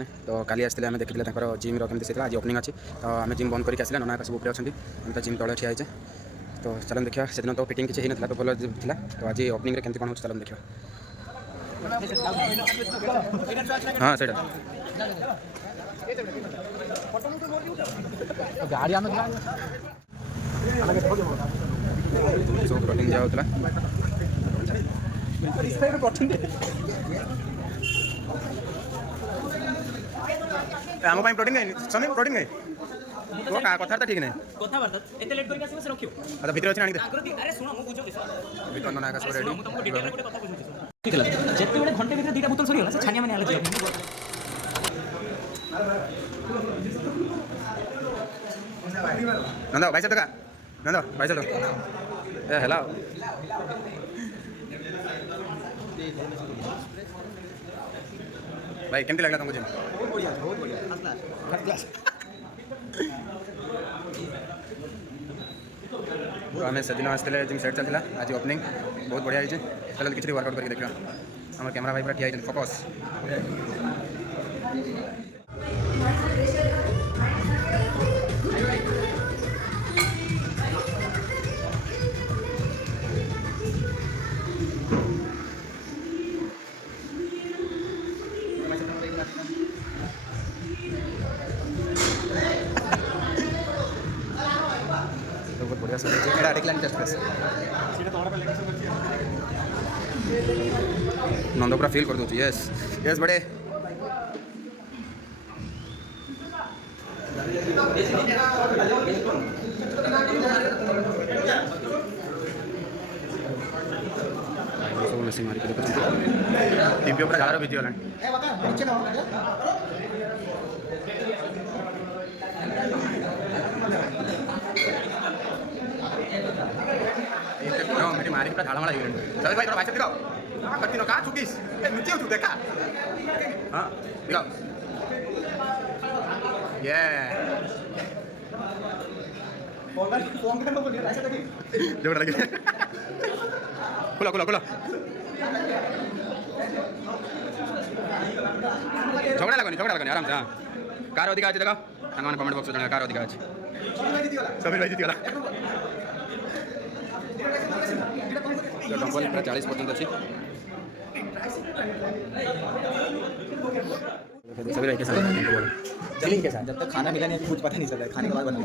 मैंने तो काली आसते आम देखी जिम रमी से आज ओपनिंग अच्छी तो आम जिम बंद करके आसला नना सब उपरे अच्छा आम तो जिम तले ठिया होचे तो चलन देखा से दिन तो फिटिंग किसी होता तो भल था तो आज ओपनिंग केमती कौन हो चलन देखा हाँ से सब प्रोटीन दिया होता आम प्रोटीन गई समय प्रोटीन गई कथा ठीक नहीं अच्छा भीतर अच्छे आनी विकन नायक सब रेडी जेतेबेले घंटे भीतर दुईटा बोतल सरीगला से छानिया माने आले नंद भाई साहब नंद भाई साहब ए हेलो भाई केमती लगला तुमको जिम बहुत बढ़िया फर्स्ट क्लास तो आम से दिन आसते जिम सेट चलता आज ओपनिंग बहुत बढ़िया होती चलो किसी वर्कआउट करके देखा आम कैमेरा भाई पूरा ठिया फोकस बहुत बढ़िया सब नंद पूरा फील कर दूँ यस यस बड़े सब मेसिन मारिक टीपी पूरा झाड़ भिजी गला मारी पूरा झाड़माड़ा चल भाई थोड़ा बाइसेप दिखाओ करती नो कहाँ चुकीस नीचे तू देखा हाँ दिखाओ ये जोड़ लगे खुला खुला खुला झगड़ा लगनी आराम से हाँ कार अधिक अच्छे देखा सामान कमेंट बॉक्स जन कार अधिक अच्छे समीर भाई जीतगला डंबल पूरा 40% अच्छी सभी भाई के साथ जब तक खाना मिला नहीं कुछ पता नहीं चल रहा है खाने के बाद बना